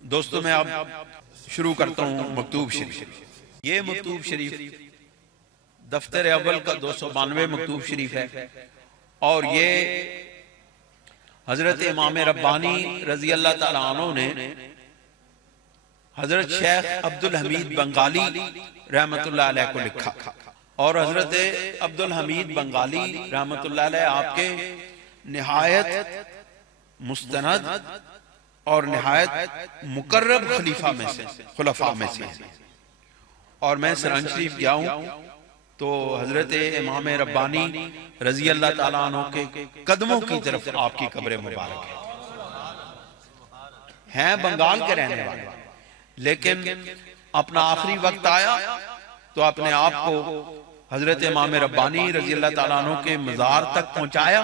دوستوں میں اب شروع کرتا ہوں مکتوب شریف. یہ مکتوب شریف دفتر اول کا 292 مکتوب شریف ہے، اور یہ حضرت امام ربانی رضی اللہ تعالیٰ عنہ نے حضرت شیخ عبدالحمید بنگالی رحمت اللہ علیہ کو لکھا. اور حضرت عبدالحمید بنگالی رحمت اللہ علیہ آپ کے نہایت مستند اور نہایت مقرب خلفاء میں سے ہیں. اور میں سران شریف گیا ہوں تو حضرت امام ربانی رضی اللہ تعالیٰ عنہ کے قدموں کی طرف آپ کی قبر مبارک ہے. ہیں بنگال کے رہنے والے، لیکن اپنا آخری وقت آیا تو اپنے آپ کو حضرت امام ربانی رضی اللہ تعالیٰ عنہ کے مزار تک پہنچایا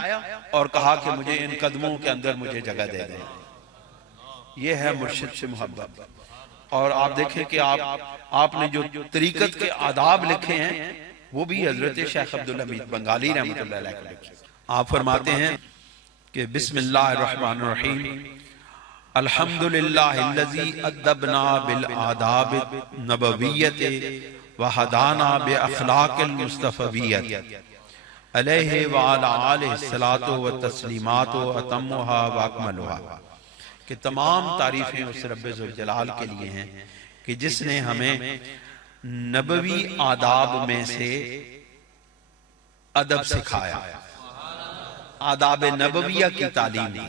اور کہا کہ مجھے ان قدموں کے اندر مجھے جگہ دے دیں. یہ ہے مرشد سے محبت. اور آپ دیکھیں کہ آپ نے جو طریقت کے آداب لکھے ہیں وہ بھی حضرت شیخ عبدالحمید بنگالی رحمت اللہ علیہ کو لکھے. آپ فرماتے ہیں کہ بسم اللہ الرحمن الرحیم الحمدللہ الذی ادبنا بالآداب النبویت وہدانا باخلاق المصطفیت علیہ وعلی آلہ الصلاۃ والتسلیمات واتمھا واکملھا. کہ تمام تعریفیں اس رب ذوالجلال کے لیے ہیں کہ جس نے ہمیں نبوی آداب میں سے ادب سکھایا، آداب نبویہ کی تعلیم دی،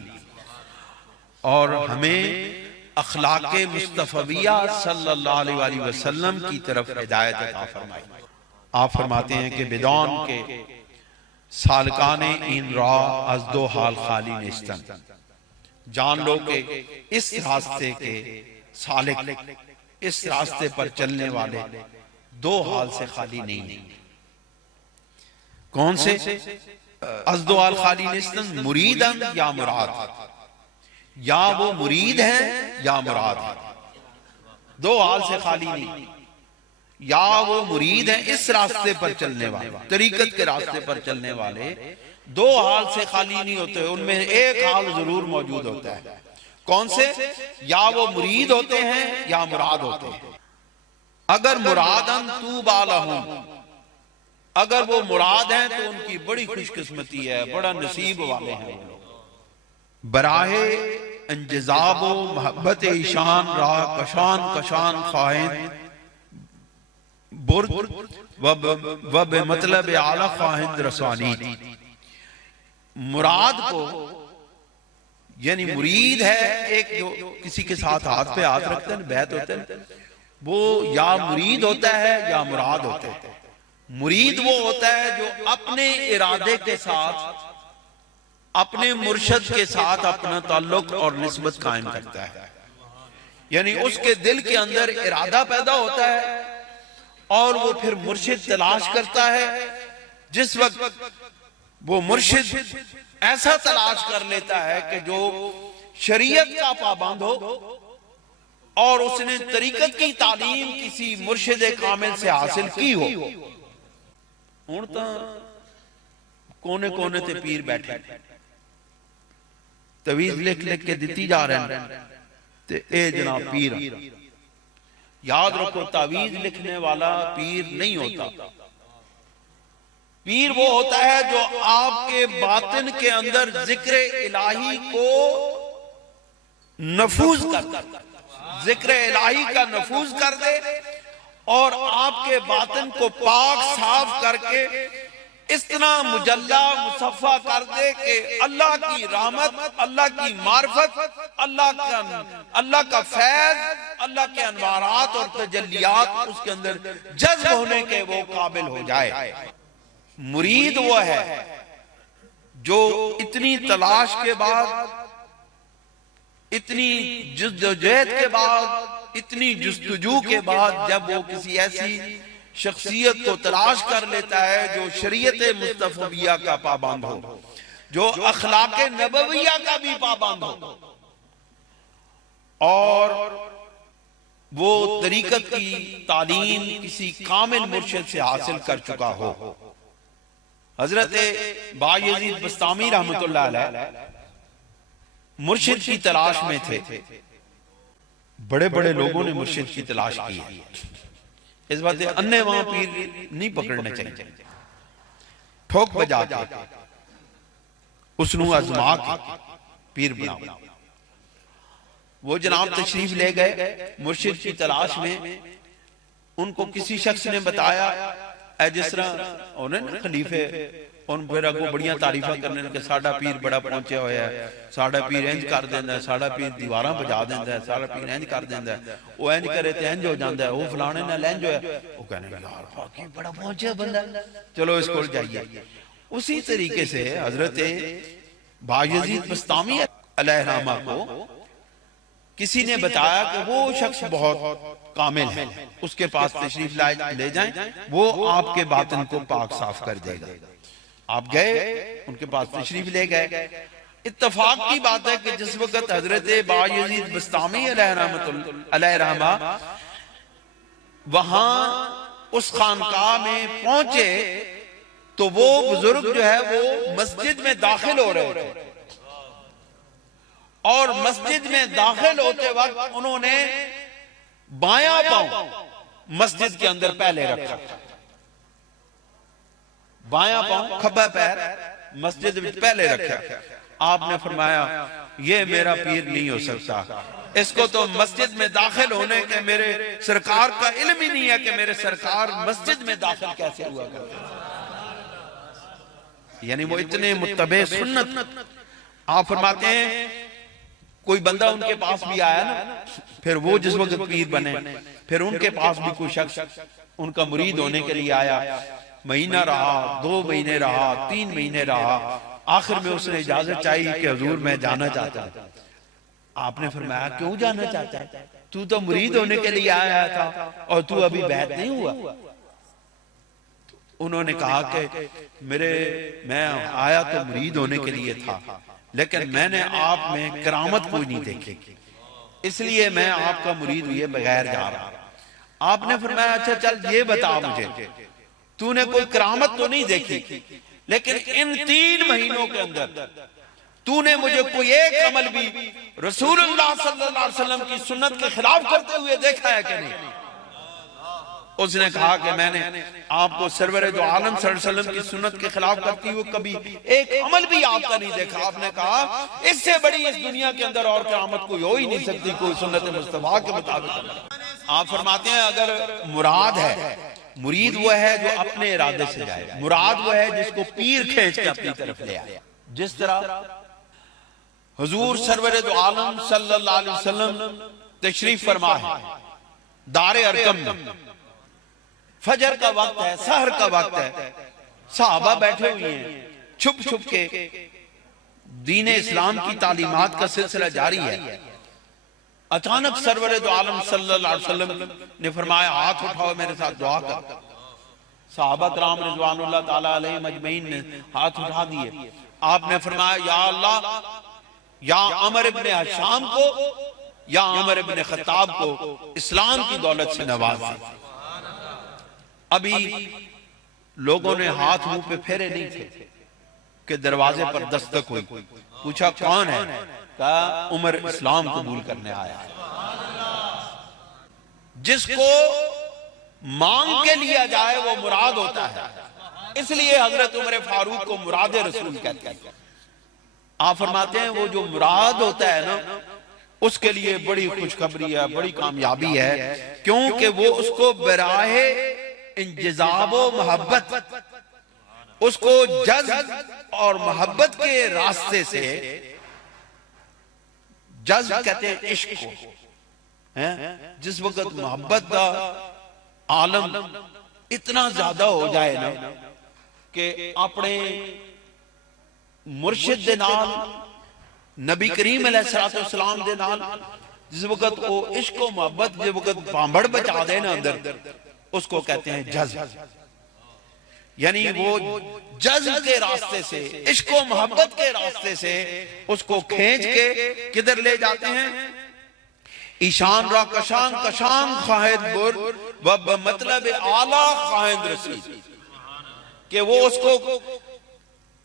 اور ہمیں اخلاق مصطفیہ صلی اللہ علیہ وآلہ وسلم کی طرف ہدایت عطا فرمائی. آپ فرماتے ہیں کہ بدان کے سالکان این را از دو حال خالی نیستن. جان لو کہ اس راستے کے سالک، اس راستے پر چلنے والے دو حال سے خالی نہیں ہیں. کون سے؟ از دو حال خالی نیستن، مریدن یا مراد. یا وہ مرید ہیں یا مراد ہیں، دو حال سے خالی نہیں. یا وہ مرید ہیں اس راستے پر چلنے والے، طریقت کے راستے پر چلنے والے دو حال سے خالی نہیں ہوتے، ان میں ایک حال ضرور موجود ہوتا ہے. کون سے؟ یا وہ مرید ہوتے ہیں یا مراد ہوتے ہیں. اگر مرادن طوبی لہم، اگر وہ مراد ہیں تو ان کی بڑی خوش قسمتی ہے، بڑا نصیب والے ہیں وہ لوگ. براہ انجذاب و محبت ایشان را کشان کشان خواہند برد و بمطلب اعلی خواہند رسانید. مراد کو یعنی مرید ہے ایک جو کسی کے ساتھ ہاتھ پہ ہاتھ رکھتے ہیں، بیعت ہوتے ہیں، وہ یا مرید ہوتا ہے یا مراد ہوتا ہے. مرید وہ ہوتا ہے جو اپنے ارادے کے ساتھ اپنے مرشد کے ساتھ اپنا تعلق اور نسبت قائم کرتا ہے. یعنی اس کے دل کے اندر ارادہ پیدا ہوتا ہے اور وہ پھر مرشد تلاش کرتا ہے. جس وقت وہ مرشد ایسا تلاش کر لیتا ہے کہ جو شریعت کا پابند ہو اور اس نے طریقت کی تعلیم کسی مرشد کامل سے حاصل کی ہو. ہن تاں کونے کونے تے پیر بیٹھے تویز لکھ لکھ کے دیتی جا رہے ہیں تے اے جناب پیر. یاد رکھو تعویذ لکھنے والا پیر نہیں ہوتا. پیر وہ ہوتا ہے جو آپ کے باطن کے اندر ذکر الہی کو نفوذ کر دے، ذکر الہی کا نفوذ کر دے اور آپ کے باطن کو پاک صاف کر کے اتنا مجلہ مصفہ کر دے کہ اللہ کی رحمت، اللہ کی معرفت، اللہ کا فیض، اللہ کے انوارات اور تجلیات اس کے اندر جذب ہونے کے وہ قابل ہو جائے. مرید وہ ہے جو اتنی تلاش کے بعد، اتنی جدوجہد کے بعد، اتنی جستجو کے بعد جب وہ کسی ایسی شخصیت کو تلاش کر لیتا ہے جو شریعت مصطفیہ کا پابند ہو، جو اخلاق نبویہ کا بھی پابند ہو، اور وہ طریقت کی تعلیم کسی کامل مرشد سے حاصل کر چکا ہو. حضرت بایزید بسطامی رحمت اللہ علیہ مرشد کی تلاش میں تھے. بڑے بڑے لوگوں نے مرشد کی تلاش کی ہے. اس بات انے وہاں پیر نہیں پکڑنے چاہیے. ٹھوک بجا کے اس نو ازما کے پیر بناؤ. وہ جناب تشریف لے گئے مرشد کی تلاش میں. ان کو کسی شخص نے بتایا اے جس طرح انہیں خلیفے ان پھر اگو بڑیاں تعریفہ کرنے کہ ساڑھا پیر بڑا پہنچے ہویا ہے, ساڑھا پیر انج کر دیندہ ہے, ساڑھا پیر دیواراں بجا دیندہ ہے, ساڑھا پیر انج کر دیندہ ہے, وہ انج کرے تے انج ہو جاندہ ہے, وہ فلانے نہ لینج ہویا ہے. وہ کہنے گا یار باقی بڑا پہنچے بندہ, چلو اس کو جائیے. اسی طریقے سے حضرت بایزید بسطامی علیہ الرحمہ کو کسی نے بتایا کہ وہ شخص بہت کامل ہے, اس کے پاس تشریف لے جائیں, وہ آپ کے باطن کو پاک صاف کر دے گا. آپ گئے ان کے پاس تشریف لے گئے. اتفاق کی بات ہے کہ جس وقت حضرت بایزید بسطامی علیہ الرحمہ وہاں اس خانقاہ میں پہنچے تو وہ بزرگ جو ہے وہ مسجد میں داخل ہو رہے تھے, اور مسجد میں داخل ہوتے وقت انہوں نے بایاں پاؤں مسجد کے اندر پہلے رکھا, بایاں پاؤں کھبا پیر مسجد میں پہلے رکھا. آپ نے فرمایا یہ میرا پیر نہیں ہو سکتا, اس کو تو مسجد میں داخل ہونے کے میرے سرکار کا علم ہی نہیں ہے کہ میرے سرکار مسجد میں داخل کیسے ہوا کرتے. یعنی وہ اتنے متبع سنت. آپ فرماتے ہیں کوئی بندہ ان کے پاس بھی آیا نا, پھر وہ جس وقت پیر بنے, پھر ان کے پاس بھی کوئی شخص ان کا مرید ہونے کے لیے آیا, مہینہ رہا, 2 مہینے رہا, 3 مہینے رہا, آخر میں اس نے اجازت چاہی کہ حضور میں جانا چاہتا ہوں. آپ نے فرمایا کیوں جانا چاہتا ہے, تو تو مرید ہونے کے لیے آیا تھا اور تو ابھی بیعت نہیں ہوا. انہوں نے کہا کہ میں آیا تو مرید ہونے کے لیے تھا, لیکن میں نے آپ میں کرامت کوئی نہیں دیکھی, اس لیے میں آپ کا مرید ہوئے بغیر جا رہا. آپ نے فرمایا اچھا چل یہ بتا مجھے, تو نے کوئی کرامت تو نہیں دیکھی, لیکن ان 3 مہینوں کے اندر تو نے مجھے کوئی ایک عمل بھی رسول اللہ صلی اللہ علیہ وسلم کی سنت کے خلاف کرتے ہوئے دیکھا ہے کہ نہیں. اس نے کہا کہ میں نے آپ کو سرور دو عالم صلی اللہ علیہ وسلم کی سنت کے خلاف کرتی ہوئے کبھی ایک عمل بھی آپ کا نہیں دیکھا. آپ نے کہا اس سے بڑی اس دنیا کے اندر اور قیامت کوئی ہو ہی نہیں سکتی کوئی سنت مصطفیٰ کے مطابق. آپ فرماتے ہیں اگر مراد ہے, مرید وہ ہے جو اپنے ارادے سے جائے, مراد وہ ہے جس کو پیر کھینچ کے اپنی طرف لے آئے. جس طرح حضور سرور دو عالم صلی اللہ علیہ وسلم تشریف فرما ہے دار ارقم میں, فجر کا وقت ہے, سحر کا وقت ہے, صحابہ بیٹھے ہوئے ہیں, چھپ چھپ کے دین اسلام کی تعلیمات کا سلسلہ جاری ہے. اچانک سرور دو عالم صلی اللہ علیہ وسلم نے فرمایا ہاتھ اٹھاؤ میرے ساتھ دعا کر. صحابہ کرام رضوان اللہ تعالیٰ علیہ مجمعین نے ہاتھ اٹھا دیے. آپ نے فرمایا یا اللہ, یا عمر ابن حشام کو, یا عمر ابن خطاب کو اسلام کی دولت سے نواز. ابھی لوگوں نے ہاتھ منہ پہ پھیرے نہیں تھے کہ دروازے پر دستک ہوئی. پوچھا کون ہے, کہا عمر اسلام قبول کرنے آیا ہے. جس کو مانگ کے لیا جائے وہ مراد ہوتا ہے, اس لیے حضرت عمر فاروق کو مراد رسول کہتے ہیں. آپ فرماتے ہیں وہ جو مراد ہوتا ہے نا اس کے لیے بڑی خوشخبری ہے, بڑی کامیابی ہے, کیونکہ وہ اس کو براہ انجذاب و محبت, اس کو جذب اور محبت کے راستے سے, جذب کہتے ہیں عشق کو, جس وقت محبت کا عالم اتنا زیادہ ہو جائے نا کہ اپنے مرشد دے نال, نبی کریم علیہ السلام دے نال جس وقت وہ عشق و محبت جس وقت پامبڑ بچا دے نا اندر, اس کو کہتے ہیں جذب. یعنی وہ جذب کے راستے سے, عشق و محبت کے راستے سے اس کو کھینچ کے کدھر لے جاتے ہیں, ایشان را کشان کشان خواہد بر و مطلب اعلیٰ خواہد رسید, کہ وہ اس کو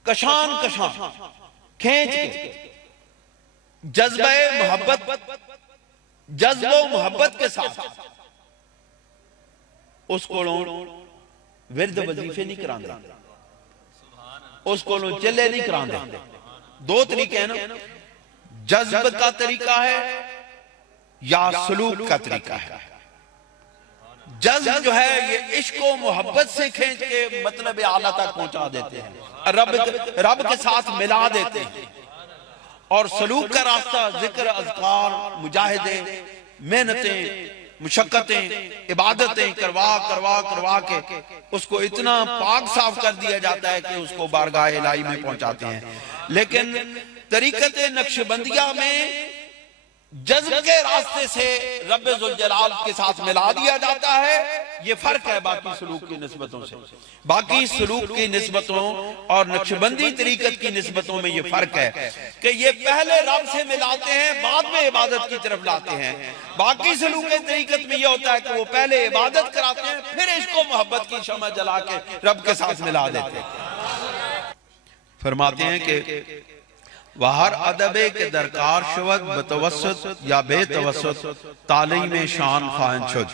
کشان کشان کھینچ کے جذبہ محبت جذب و محبت کے ساتھ اس کو ورد وظیفے نہیں کراندے، اس کو چلے نہیں کراندے۔ دو طریقے ہیں نا، جذب کا طریقہ ہے یا سلوک کا طریقہ ہے۔ جذب جو ہے یہ عشق و محبت سے کھینچ کے مطلب اعلیٰ تک پہنچا دیتے ہیں، رب کے ساتھ ملا دیتے ہیں۔ اور سلوک کا راستہ ذکر، اذکار، مجاہدیں، محنتیں، مشقتیں، عبادتیں کروا کے اس کو اتنا پاک صاف کر دیا جاتا ہے کہ اس کو بارگاہ الہی میں پہنچاتے ہیں۔ لیکن طریقت نقشبندیہ میں جذب کے راستے سے رب ذوالجلال کے ساتھ ملا دیا جاتا ہے۔ یہ فرق ہے باقی سلوک کی نسبتوں سے، باقی سلوک کی نسبتوں اور نقشبندی طریقت کی نسبتوں میں یہ فرق ہے کہ یہ پہلے رب سے ملاتے ہیں، بعد میں عبادت کی طرف لاتے ہیں۔ باقی سلوک کی طریقت میں یہ ہوتا ہے کہ وہ پہلے عبادت کراتے ہیں، پھر عشق و محبت کی شمع جلا کے رب کے ساتھ ملا دیتے ہیں۔ فرماتے ہیں کہ وہر ادبے کے درکار شود بتوسط یا بے توسط تعلیم شان خواہد شد۔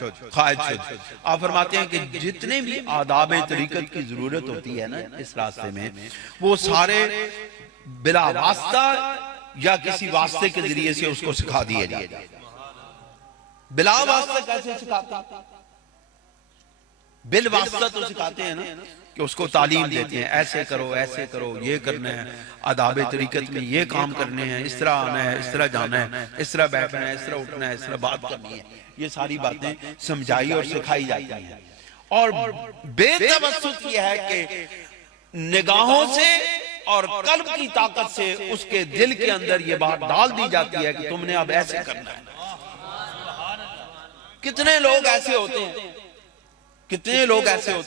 آپ فرماتے ہیں کہ جتنے بھی آداب طریقت کی ضرورت ہوتی ہے نا اس راستے میں، وہ سارے بلا واسطہ یا کسی واسطے کے ذریعے سے اس کو سکھا دیے جاتے ہیں۔ بلا واسطہ کیسے سکھاتے ہیں؟ بالواسطہ تو سکھاتے ہیں نا، کہ اس کو تعلیم دیتے ہیں، ایسے کرو، یہ کرنا ہے، آداب طریقت میں یہ کام کرنے ہیں، اس طرح آنا ہے، اس طرح جانا ہے، اس طرح بیٹھنا ہے، اس طرح اٹھنا ہے، اس طرح بات کرنی ہے۔ یہ ساری باتیں سمجھائی اور سکھائی جاتی ہیں۔ اور بے توسط یہ ہے کہ نگاہوں سے اور قلب کی طاقت سے اس کے دل کے اندر یہ بات ڈال دی جاتی ہے کہ تم نے اب ایسے کرنا ہے۔ کتنے لوگ ایسے ہوتے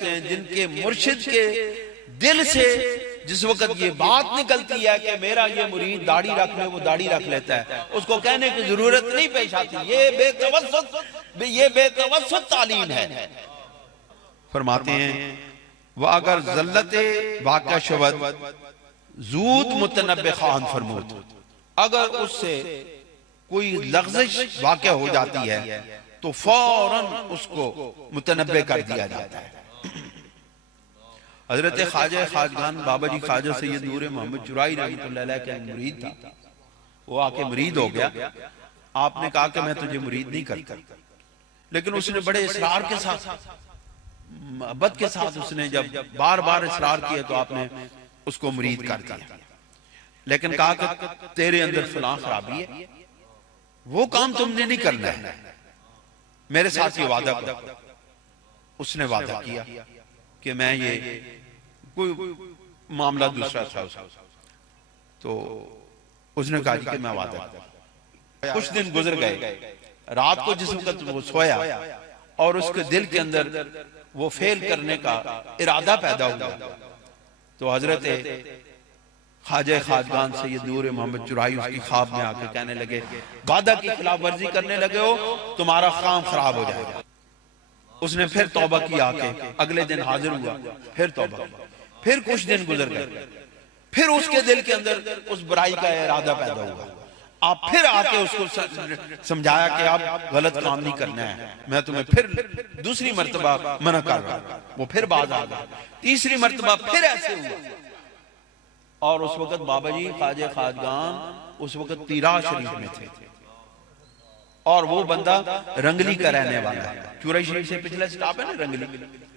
ہیں جن کے مرشد کے دل سے جس وقت یہ بات نکلتی ہے کہ میرا یہ مرید داڑھی رکھ لے، وہ داڑھی رکھ لیتا ہے، اس کو کہنے کی ضرورت نہیں پیش آتی۔ یہ بے توسط تعلیم ہے۔ فرماتے ہیں وہ اگر ذلت واقع شود زود متنبع خان فرمود، اگر اس سے کوئی لغزش واقع ہو جاتی ہے تو فوراً اس کو متنبع کر دیا جاتا ہے۔ حضرت خواجہ خواجگان بابا جی خواجہ سید نور محمد چرائی رحمۃ اللہ علیہ کا مرید تھا، وہ آ کے مرید ہو گیا۔ آپ نے کہا کہ میں تجھے مرید نہیں کرتا، لیکن اس نے بڑے اصرار کے ساتھ، محبت کے ساتھ اس نے جب بار بار اصرار کیا تو آپ نے اس کو مرید کر دیا۔ لیکن کہا کہ تیرے اندر فلاں خرابی ہے، وہ کام تم نے نہیں کرنا ہے، میرے ساتھ یہ وعدہ کرو۔ اس نے وعدہ کیا کہ میں یہ کوئی معاملہ دوسرا تھا، تو اس نے کہا کہ میں وعدہ کروں۔ کچھ دن گزر گئے، رات کو جس وقت وہ سویا اور اس کے دل کے اندر وہ فعل کرنے کا ارادہ پیدا ہوا، تو حضرت خواجہ خواجگان سید نور محمد چرائی اس کی خواب میں آ کے کہنے لگے وعدہ کی خلاف ورزی کرنے لگے ہو، تمہارا کام خراب ہو جائے گا۔ اس نے پھر توبہ کی، آ کے اگلے دن حاضر ہوا، پھر توبہ، پھر کچھ دن گزر گئے، پھر اس کے دل کے اندر اس برائی کا ارادہ پیدا ہوا۔ آپ پھر آ کے اس کو سمجھایا کہ آپ غلط کام نہیں کرنا ہے، میں تمہیں پھر دوسری مرتبہ منع کر رہا ہوں۔ وہ پھر باز آ گیا، تیسری مرتبہ پھر ایسے ہوا۔ اور اس وقت بابا جی خواجہ خواجگان اس وقت تیرا شریف میں تھے، اور وہ بندہ رنگلی کا رہنے والا ہے۔ چورائی شریف سے پچھلا سٹاپ ہے نا رنگلی،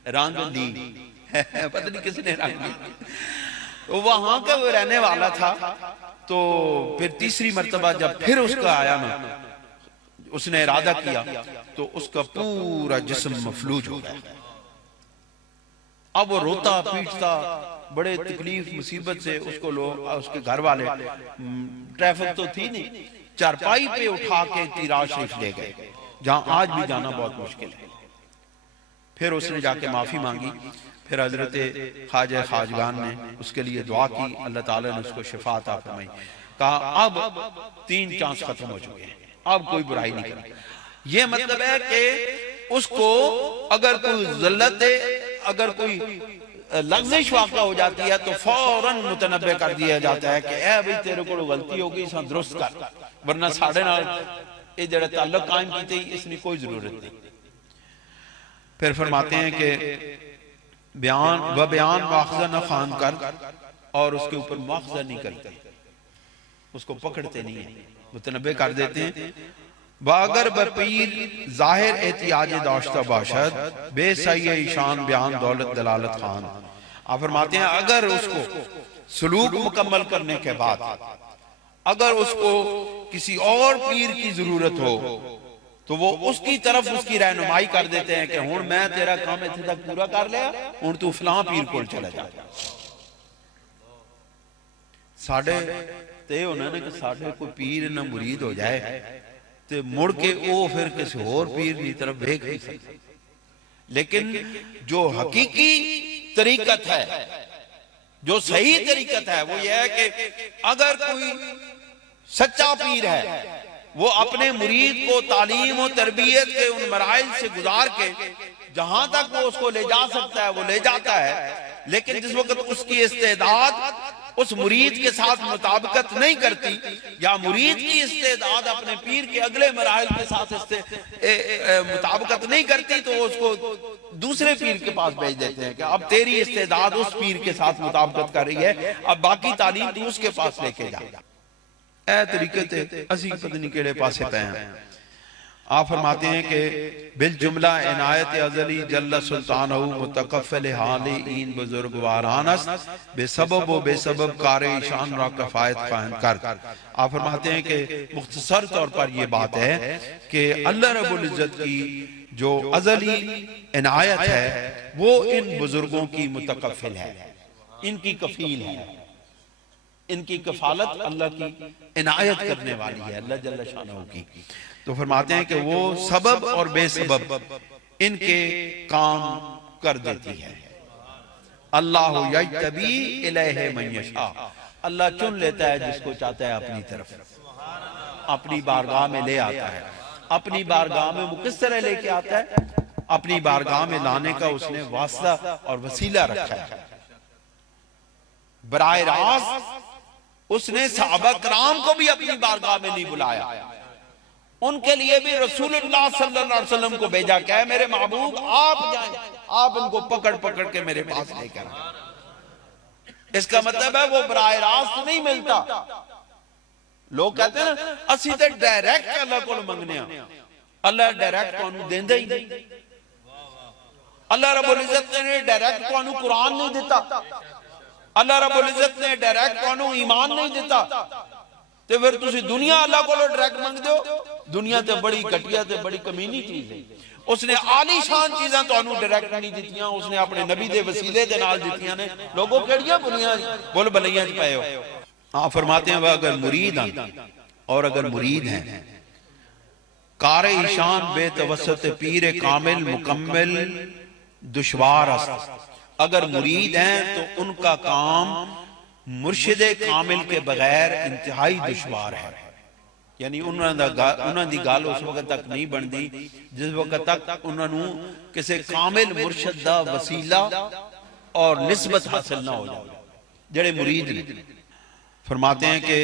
رنگلی پتہ نہیں کس نے رنگلی، وہاں کا وہ رہنے والا تھا۔ تو پھر تیسری مرتبہ جب پھر اس کا آیا نا، اس نے ارادہ کیا تو اس کا پورا جسم مفلوج ہو گیا۔ اب وہ روتا پیٹتا بڑے تکلیف مصیبت سے، اس کو لوگ، اس کے گھر والے، ٹریفک تو تھی نہیں، چارپائی پہ اٹھا کے تیرا شریف لے گئے، جہاں آج بھی جانا بہت مشکل ہے۔ پھر اس نے جا کے معافی مانگی، پھر حضرت خواجہ خواجگان نے اس کے لیے دعا کی، اللہ تعالیٰ نے اس کو شفا عطا فرمائی۔ کہا اب 3 چانس ختم ہو چکے ہیں، اب کوئی برائی نہیں کرنا۔ یہ مطلب ہے کہ اس کو اگر کوئی ذلت ہے، اگر کوئی لغزش واقع ہو جاتی ہے تو فوراً متنبع کر دیا جاتا ہے کہ اے بھئی تیرے کو غلطی ہوگی، اساں درست کر، ورنہ ساڑھے نال یہ جڑا تعلق قائم کیتے ہی اس نے کوئی ضرورت نہیں. پھر فرماتے ہیں کہ بیان مواخذہ نہ خوان کر، اور اس کے اوپر مواخذہ نہیں کرتے، اس کو پکڑتے نہیں ہیں، متنبع کر دیتے ہیں. اگر برپیر ظاہر احتیاج داشتہ باشد بے سعی ایشان بیان دولت دلالت خان. آپ فرماتے ہیں اگر اس کو سلوک مکمل کرنے کے بعد اگر اس کو کسی اور پیر کی ضرورت ہو تو وہ اس کی طرف اس کی رہنمائی کر دیتے ہیں کہ ہون میں تیرا کام اتنے تک پورا کر لیا، ہون تو فلاں پیر کو چلا جا. ساڑھے تے ہونا نے کہ ساڑھے کوئی پیر نہ مرید ہو جائے تو مڑ کے او پھر کسی اور پیر کی طرف بھیگ نہیں سکتے. لیکن جو حقیقی طریقت ہے، جو صحیح طریقت ہے، وہ یہ ہے کہ اگر کوئی سچا پیر ہے وہ اپنے مرید کو تعلیم و تربیت کے ان مراحل سے گزار کے جہاں تک وہ اس کو لے جا سکتا ہے وہ لے جاتا ہے. لیکن جس وقت اس کی استعداد اس مرید کے ساتھ مطابقت نہیں کرتی یا مرید کی استعداد اپنے پیر کے اگلے مراحل کے ساتھ مطابقت نہیں کرتی تو اس کو دوسرے پیر کے پاس بھیج دیتے ہیں کہ اب تیری استعداد اس پیر کے ساتھ مطابقت کر رہی ہے، اب باقی تعلیم تو اس کے پاس لے کے جا. اے طریقے تے اسی پتہ نہیں کیڑے پاسے پہ ہیں. آپ فرماتے ہیں کہ بالجملہ عنایت ازلی جل سلطانہ متکفل حال این بزرگوارانست بے سبب و بے سبب کار ایشان را کفایت فاہم کر. آپ فرماتے ہیں کہ مختصر طور پر یہ بات ہے کہ اللہ رب العزت کی جو ازلی عنایت ہے وہ ان بزرگوں کی متکفل ہے، ان کی کفیل ہے، ان کی کفالت اللہ کی عنایت کرنے والی ہے اللہ جل شانہ کی. تو فرماتے ہیں کہ وہ سبب اور بے سبب ان کے کام کر دیتی ہے. اللہ یجتبی الیہ من یشاء، اللہ چن لیتا ہے جس کو چاہتا ہے اپنی طرف، اپنی بارگاہ میں لے آتا ہے. اپنی بارگاہ میں وہ کس طرح لے کے آتا ہے؟ اپنی بارگاہ میں لانے کا اس نے واسطہ اور وسیلہ رکھا ہے. براہ راست اس نے صحابہ کرام کو بھی اپنی بارگاہ میں نہیں بلایا، ان کے لیے بھی رسول اللہ صلی اللہ علیہ وسلم کو بھیجا کہ اے میرے محبوب آپ جائیں، آپ ان کو پکڑ پکڑ کے میرے پاس لے کر. اس کا مطلب ہے وہ براہ راست نہیں ملتا. لوگ کہتے ہیں اسی تے ڈائریکٹ اللہ کو منگنے ہیں، اللہ ڈائریکٹ کو انہوں دیندے ہی نہیں. اللہ رب العزت نے ڈائریکٹ کو انہوں قرآن نہیں دیتا، اللہ رب العزت نے ڈائریکٹ کو انہوں ایمان نہیں دیتا. تو پھر تسی دنیا اللہ کو ڈائریکٹ منگ دیو. دنیا تے بڑی گھٹیا تے بڑی کمینی چیز ہے. اس نے عالی شان چیزاں تو انہوں ڈائریکٹ نہیں دیتیاں، اس نے اپنے نبی دے وسیلے دے نال دیتیاں نے. لوگوں کیڑیاں بول بلیاں چ پائے ہو. آپ فرماتے ہیں وہ اگر مرید ہیں اور اگر مرید ہیں کار ایشان بے توسط پیر کامل مکمل دشوار است. اگر مرید ہیں تو ان کا کام مرشد کامل کے بغیر انتہائی دشوار ہے. یعنی انہوں دی گال اس وقت تک نہیں بن دی جس وقت تک انہوں کسی کامل مرشد دا وسیلہ اور نسبت حاصل نہ ہو جائے جڑے مرید نے. فرماتے ہیں کہ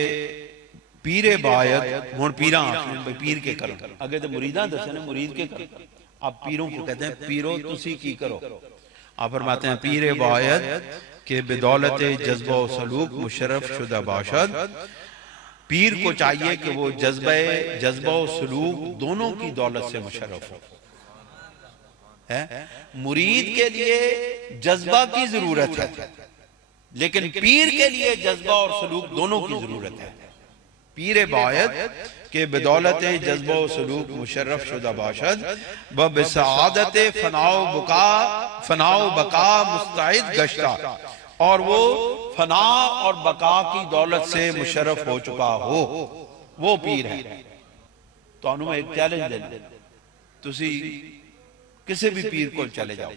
پیر باید ہون پیران پیر کے کرو اگر تو مریدان دسے نا مرید کے کرو. آپ پیروں کو کہتے ہیں پیرو تسی کی کرو. آپ فرماتے ہیں پیر باید کہ بدولت جذبہ و سلوک مشرف شدہ باشد. پیر کو چاہیے کہ وہ جذبہ و سلوک دونوں کی دولت سے مشرف ہو. مرید کے لیے جذبہ کی ضرورت ہے لیکن پیر کے لیے جذبہ اور سلوک دونوں کی ضرورت ہے. پیر باید کہ بدولت جذبہ و سلوک مشرف شدہ باشد بسعادت فنا و بقا مستعد گشتہ، اور وہ فنا اور بقا کی دولت سے مشرف ہو چکا ہو، وہ پیر ہے. تو انہوں ایک چیلنج دیں تسی کسی بھی پیر کو چلے جاؤ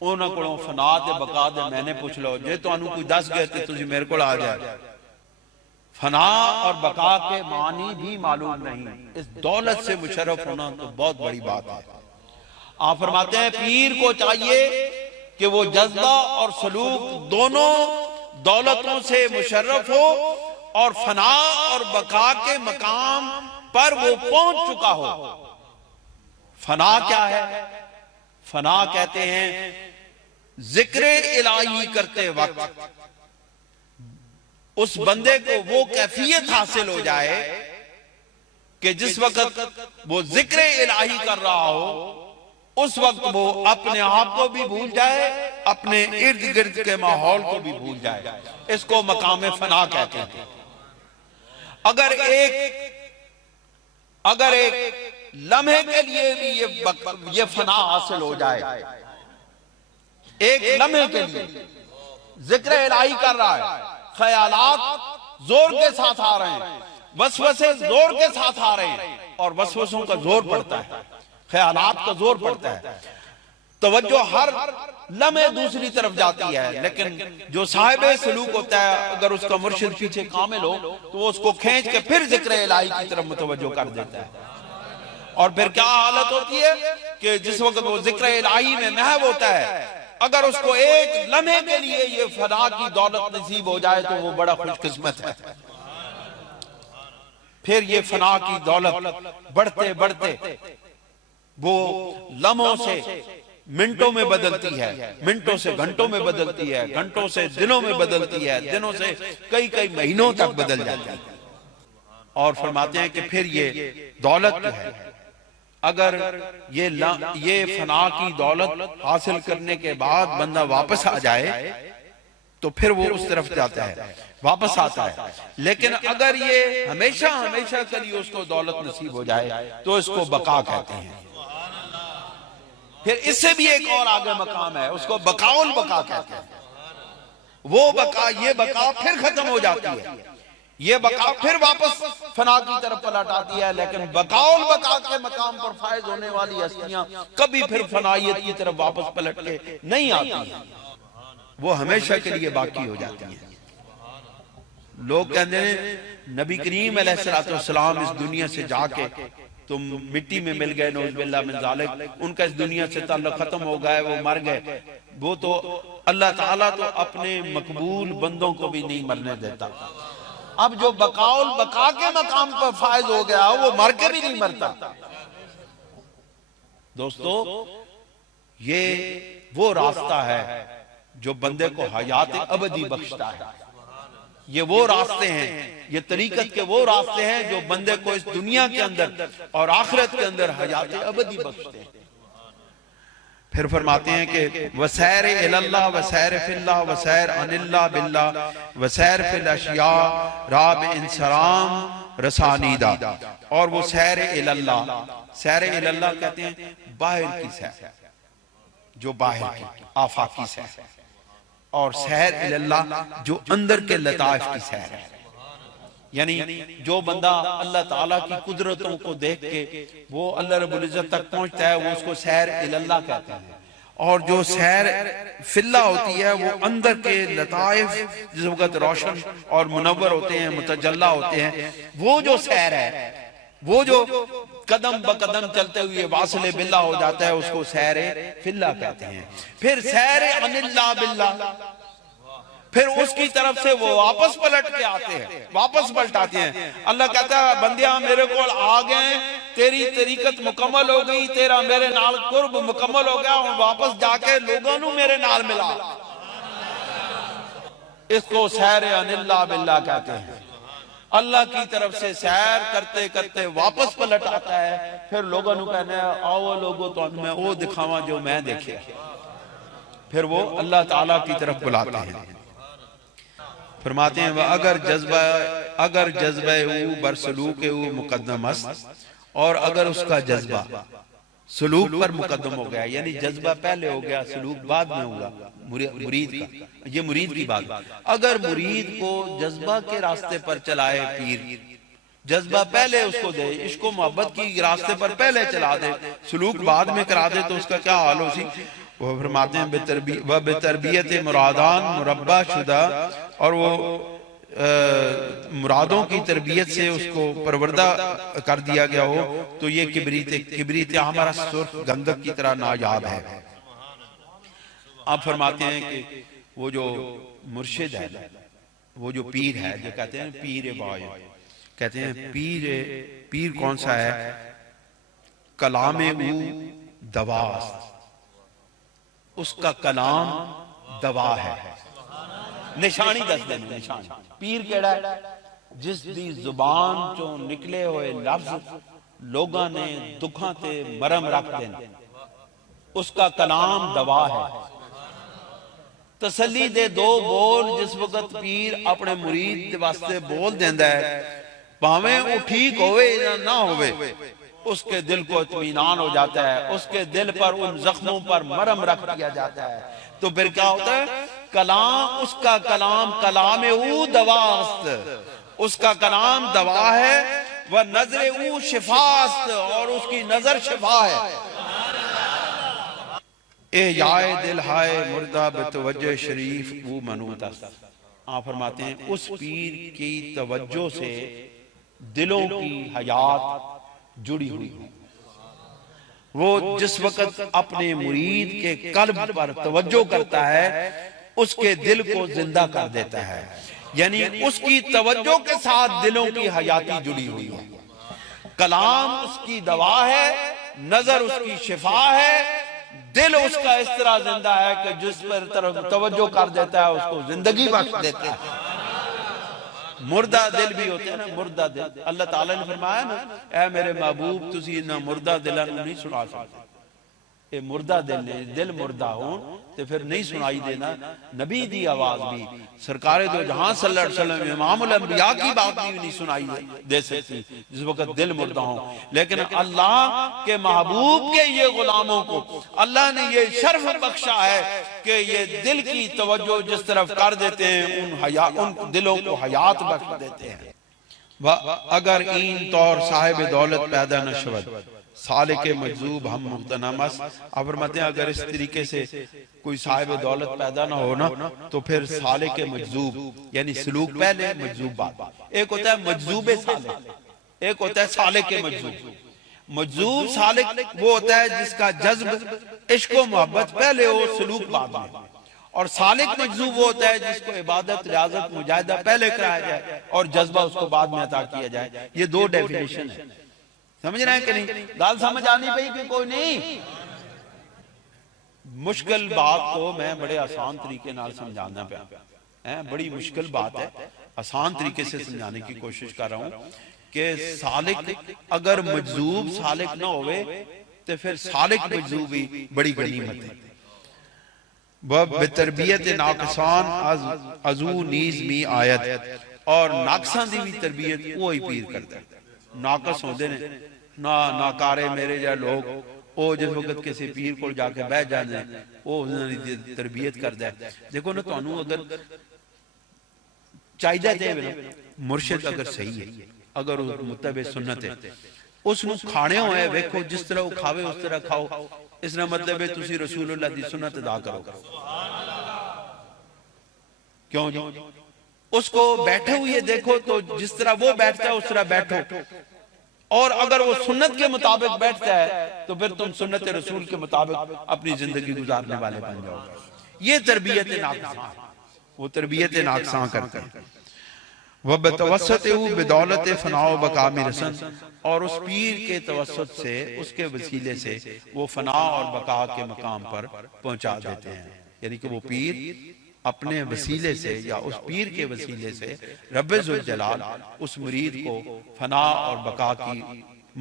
اونا کو فنا دے بقا دے میں نے پوچھ لو جے تو انہوں کوئی دس گئے تھے تجھے میرے کو آ جائے. فنا اور بقا کے معنی بھی معلوم نہیں، اس دولت سے مشرف ہونا تو بہت بڑی بات ہے. آپ فرماتے ہیں پیر کو چاہیے کہ وہ جذبہ اور سلوک دونوں دولتوں سے مشرف ہو اور فنا اور بقا کے مقام پر وہ پہنچ چکا ہو۔ فنا کیا ہے؟ فنا کہتے ہیں ذکر الہی کرتے وقت اس بندے کو وہ کیفیت حاصل ہو جائے کہ جس وقت وہ ذکر الہی کر رہا ہو اس وقت وہ اپنے آپ کو بھی بھول جائے، اپنے ارد گرد کے ماحول کو بھی بھول جائے۔ اس کو مقام فنا کہتے ہیں۔ اگر ایک لمحے کے لیے بھی یہ فنا حاصل ہو جائے، ایک لمحے کے لیے ذکر الہی کر رہا ہے، خیالات زور کے ساتھ آ رہے ہیں، وسوسے زور کے ساتھ آ رہے ہیں، اور وسوسوں کا زور پڑتا ہے، خیالات کا زور پڑتا ہے، توجہ ہر لمحے دوسری طرف جاتی ہے۔ لیکن جو صاحب سلوک ہوتا ہے، اگر اس کا مرشد پیچھے کامل ہو تو وہ اس کو کھینچ کے پھر ذکر الہی کی طرف متوجہ کر دیتا ہے۔ اور پھر کیا حالت ہوتی ہے کہ جس وقت وہ ذکر الہی میں محو ہوتا ہے، اگر اس کو ایک لمحے کے لیے یہ فنا کی دولت نصیب ہو جائے تو وہ بڑا خوش قسمت ہے۔ پھر یہ فنا کی دولت بڑھتے بڑھتے وہ لمحوں سے منٹوں میں بدلتی ہے، منٹوں سے گھنٹوں میں بدلتی ہے، گھنٹوں سے دنوں میں بدلتی ہے، دنوں سے کئی مہینوں تک بدل جاتی ہے۔ اور فرماتے ہیں کہ پھر یہ دولت جو ہے، اگر یہ فنا کی دولت حاصل کرنے کے بعد بندہ واپس آ جائے تو پھر وہ اس طرف جاتا ہے، واپس آتا ہے۔ لیکن اگر یہ ہمیشہ کے لیے اس کو دولت نصیب ہو جائے تو اس کو بقا کہتے ہیں۔ پھر اس سے بھی ایک اور آگے مقام ہے، اس کو بقاء البقا کہتے ہیں۔ وہ بقا، یہ بقا پھر ختم ہو جاتی ہے، یہ بقا پھر واپس فنا کی طرف پلٹ آتی ہے، لیکن بقاء البقا کے مقام پر فائز ہونے والی ہستیاں کبھی پھر فنائیت کی طرف واپس پلٹ کے نہیں آتی ہیں، وہ ہمیشہ کے لیے باقی ہو جاتی ہیں۔ لوگ کہتے ہیں نبی کریم علیہ السلام اس دنیا سے جا کے تم مٹی میں مل گئے، نعوذ باللہ من ذالک، ان کا اس دنیا سے تعلق ختم ہو گئے، وہ مر گئے۔ وہ تو اللہ تعالیٰ تو اپنے مقبول بندوں کو بھی نہیں مرنے دیتا۔ اب جو بقاء البقا کے مقام پر فائز ہو گیا وہ مر کے بھی نہیں مرتا۔ دوستو، یہ وہ راستہ ہے جو بندے کو حیات ابدی بخشتا ہے۔ یہ وہ راستے ہیں، یہ طریقت کے وہ راستے ہیں جو بندے کو اس دنیا کے اندر اور آخرت کے اندر حیات ابدی بخشتے ہیں۔ پھر فرماتے ہیں کہ وسیر الاللہ وسیر فی اللہ وسیر عن اللہ باللہ وسیر فی الاشیاء راب انسرام رسانیدہ۔ اور وہ سیر الاللہ، سیر الاللہ کہتے ہیں باہر کی سیر، جو باہر کی آفاقی سیر، اور سیر الاللہ جو اندر کے لطائف کی سیر ہے۔ یعنی جو بندہ اللہ تعالیٰ کی قدرتوں کو دیکھ کے وہ اللہ رب العزت تک پہنچتا ہے، وہ اس کو سیر الاللہ کہتے ہیں۔ اور جو سیر فی اللہ ہوتی ہے وہ اندر کے لطائف جس وقت روشن اور منور ہوتے ہیں، متجلہ ہوتے ہیں، وہ جو سیر ہے، وہ جو قدم بقدم چلتے ہوئے واصل باللہ ہو جاتا ہے، اس کو سیر فی اللہ کہتے ہیں۔ پھر سیر عن اللہ باللہ، پھر اس کی طرف سے وہ واپس پلٹ کے آتے ہیں، واپس پلٹ آتے ہیں۔ اللہ کہتا ہے بندیاں میرے کو آ گئے، تیری طریقت مکمل ہو گئی، تیرا میرے نال قرب مکمل ہو گیا، اور واپس جا کے لوگوں نو میرے نال ملا۔ اس کو سیر عن اللہ باللہ کہتے ہیں۔ اللہ کی طرف سے سیر کرتے کرتے واپس پلٹ آتا ہے، پھر لوگوں نو کہنے آؤ لوگوں تو میں وہ دکھاواں جو میں دیکھے، پھر وہ اللہ تعالیٰ کی طرف بلاتے ہیں۔ فرماتے ہیں اگر جذبہ او بر سلوک او مقدم است، اور اگر اس کا جذبہ سلوک پر مقدم ہو گیا، یعنی جذبہ پہلے ہو گیا سلوک بعد میں ہوگا مرید کا، یہ مرید کی بات۔ اگر مرید کو جذبہ کے راستے پر چلائے پیر، جذبہ پہلے اس کو دے، عشق و محبت کی راستے پر پہلے چلا دے، سلوک بعد میں کرا دے، تو اس کا کیا حال ہو سی؟ وہ فرماتے ہیں بتربیت مرادان مربع شدہ، اور وہ مرادوں کی تربیت سے اس کو پروردہ کر دیا گیا ہو، تو یہ کبریت ہمارا سرخ گندک کی طرح نایاب ہے۔ آپ فرماتے ہیں کہ وہ جو مرشد ہے، وہ جو پیر ہے، جو کہتے ہیں پیر بائی، کہتے ہیں پیر کون سا ہے؟ کلام او دواست، اس کا کلام دوا ہے۔ نشانی دس دیں، نشانی پیر کیڑا ہے؟ جس دی زبان چوں نکلے ہوئے لفظ لوگاں نے دکھاں تے مرم رکھ دیں، اس کا کلام دوا ہے۔ تسلی دے دو بول جس وقت پیر اپنے مرید واسطے بول دیندہ ہے، پاویں وہ ٹھیک ہوئے یا نہ ہوئے، اس کے دل کو اطمینان ہو جاتا ہے، اس کے دل پر ان زخموں پر مرم رکھ دیا جاتا ہے۔ تو پھر کیا ہوتا ہے؟ کلام، اس کا کلام کلام او دواست، اس کا کلام دوا ہے، وہ نظر او شفاست، اور اس کی نظر شفا ہے۔ اے یائے دل ہائے مردہ بتوجہ شریف او منوط است۔ آپ فرماتے ہیں اس پیر کی توجہ سے دلوں کی حیات جڑی ہوئی ہے۔ وہ جس وقت اپنے مرید کے قلب پر توجہ کرتا ہے اس کے دل کو زندہ کر دیتا ہے، یعنی اس کی توجہ کے ساتھ دلوں کی حیاتی جڑی ہوئی ہے۔ کلام اس کی دوا ہے، نظر اس کی شفا ہے، دل اس کا اس طرح زندہ ہے کہ جس پر طرف توجہ کر دیتا ہے اس کو زندگی بخش دیتا ہے۔ مردہ دل بھی ہوتے ہیں نا، مردہ دل، اللہ تعالیٰ نے فرمایا نا، اے میرے محبوب تسی نہ مردہ دلوں نہیں سنا سکتے۔ اے مردہ دل نے، دل مردہ ہوں تو پھر نہیں سنائی دینا۔ نبی دی آواز بھی، سرکار دو جہاں صلی اللہ علیہ وسلم امام الانبیاء کی بات بھی نہیں سنائی دے سکتی جس وقت دل مردہ ہوں۔ لیکن اللہ کے محبوب کے یہ غلاموں کو اللہ نے یہ شرف بخشا ہے کہ یہ دل کی توجہ جس طرف کر دیتے ہیں ان دلوں کو حیات بخش دیتے ہیں۔ اگر این طور صاحب دولت پیدا نہ شود سالک مجذوب ہم مغتنمس، آپ فرماتے ہیں اگر اس طریقے سے کوئی صاحب دولت پیدا نہ ہونا تو پھر سالک مجذوب یعنی سلوک پہلے، مجذوب بعد۔ ایک ہوتا ہے مجذوب سالک، ایک ہوتا ہے سالک مجذوب۔ مجذوب سالک وہ ہوتا ہے جس کا جذب عشق و محبت پہلے ہو، سلوک بعد میں۔ اور سالک مجذوب وہ ہوتا ہے جس کو عبادت، ریاضت، مجاہدہ پہلے کرایا جائے اور جذبہ اس کو بعد میں عطا کیا جائے۔ یہ دو ڈیفینیشن ہے، سمجھ رہے ہیں کہ نہیں؟ گال سمجھ آنی پئی کہ کوئی نہیں؟ مشکل بات کو میں بڑے آسان طریقے نال سمجھانا پیا، بڑی مشکل بات ہے، آسان طریقے سے سمجھانے کی کوشش کر رہا ہوں کہ سالک اگر مجذوب سالک نہ ہوئے تو پھر سالک مجذوب ہی بڑی غنیمت ہے۔ بتربیت ناقصان ازو نیز می آیت، اور ناقصان دی بھی تربیت وہی پیر کرتا ہے۔ ناقص ہوندے نے، ناکارے میرے جا لوگ، او جس وقت کسی پیر کو جا کے بیٹھ جاندے ہیں وہ تربیت کرتا ہے۔ دیکھو نا، تانوں اگر چاہیے دے مرشد اگر صحیح ہے، اگر متبع سنت ہے، اس نو کھانے ہوئے ویکھو جس طرح وہ کھاوے اس طرح کھاؤ، اس نے مطلب ہے تسی رسول اللہ دی سنت ادا کرو۔ کیوں جو اس کو بیٹھے ہوئے دیکھو تو جس طرح وہ بیٹھتا ہے اس طرح بیٹھو، اور اگر وہ سنت کے مطابق بیٹھتا ہے تو پھر تم سنت رسول کے مطابق اپنی زندگی گزارنے والے بن جاؤ گے۔ یہ تربیت ناقصاں، وہ تربیت ناقصاں کرتے ہیں۔ وَبَتَوَسَّتِهُ بِدَوْلَتِ فَنَاءُ بَقَاءِ مِرَسَن، اور اس پیر کے توسط سے، اس کے وسیلے سے وہ فنا اور بقا کے مقام پر پہنچا دیتے ہیں۔ یعنی کہ وہ پیر اپنے وسیلے سے یا اس پیر کے وسیلے سے رب ذوالجلال اس مرید کو فنا اور بقا کی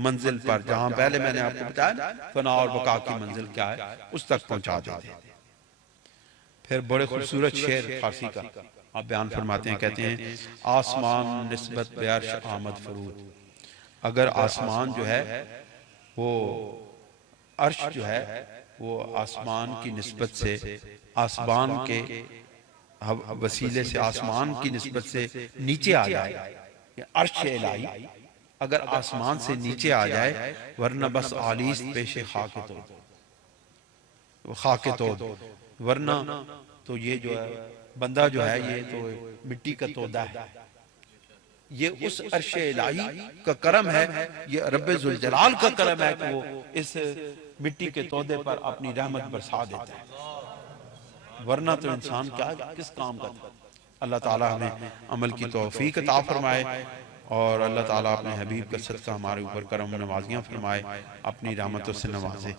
منزل پر، جہاں پہلے میں نے آپ کو بتایا فنا اور بقا کی منزل کیا ہے، اس تک پہنچا دیتے ہیں۔ پھر بڑے خوبصورت شعر فارسی کا آپ بیان فرماتے ہیں، کہتے ہیں آسمان نسبت بعرش آمد فرود، اگر آسمان جو ہے وہ عرش جو ہے وہ آسمان کی نسبت سے، آسمان کے وسیلے سے، آسمان کی نسبت سے نیچے آ جائے، عرش الہی اگر آسمان سے نیچے آ جائے، ورنہ بس آلیست پیش خاک تود، ورنہ تو یہ جو ہے بندہ جو ہے یہ تو مٹی کا تودا ہے۔ یہ اس عرش الہی کا کرم ہے، یہ رب ذوالجلال کا کرم ہے کہ وہ اس مٹی کے تودے پر اپنی رحمت برسا دیتا ہے، ورنہ تو انسان کیا کس کام کا تھا۔ اللہ تعالی ہمیں عمل کی توفیق عطا فرمائے اور اللہ تعالیٰ اپنے حبیب کا صدقہ ہمارے اوپر کرم نوازیاں فرمائے، اپنی رحمتوں سے نوازے۔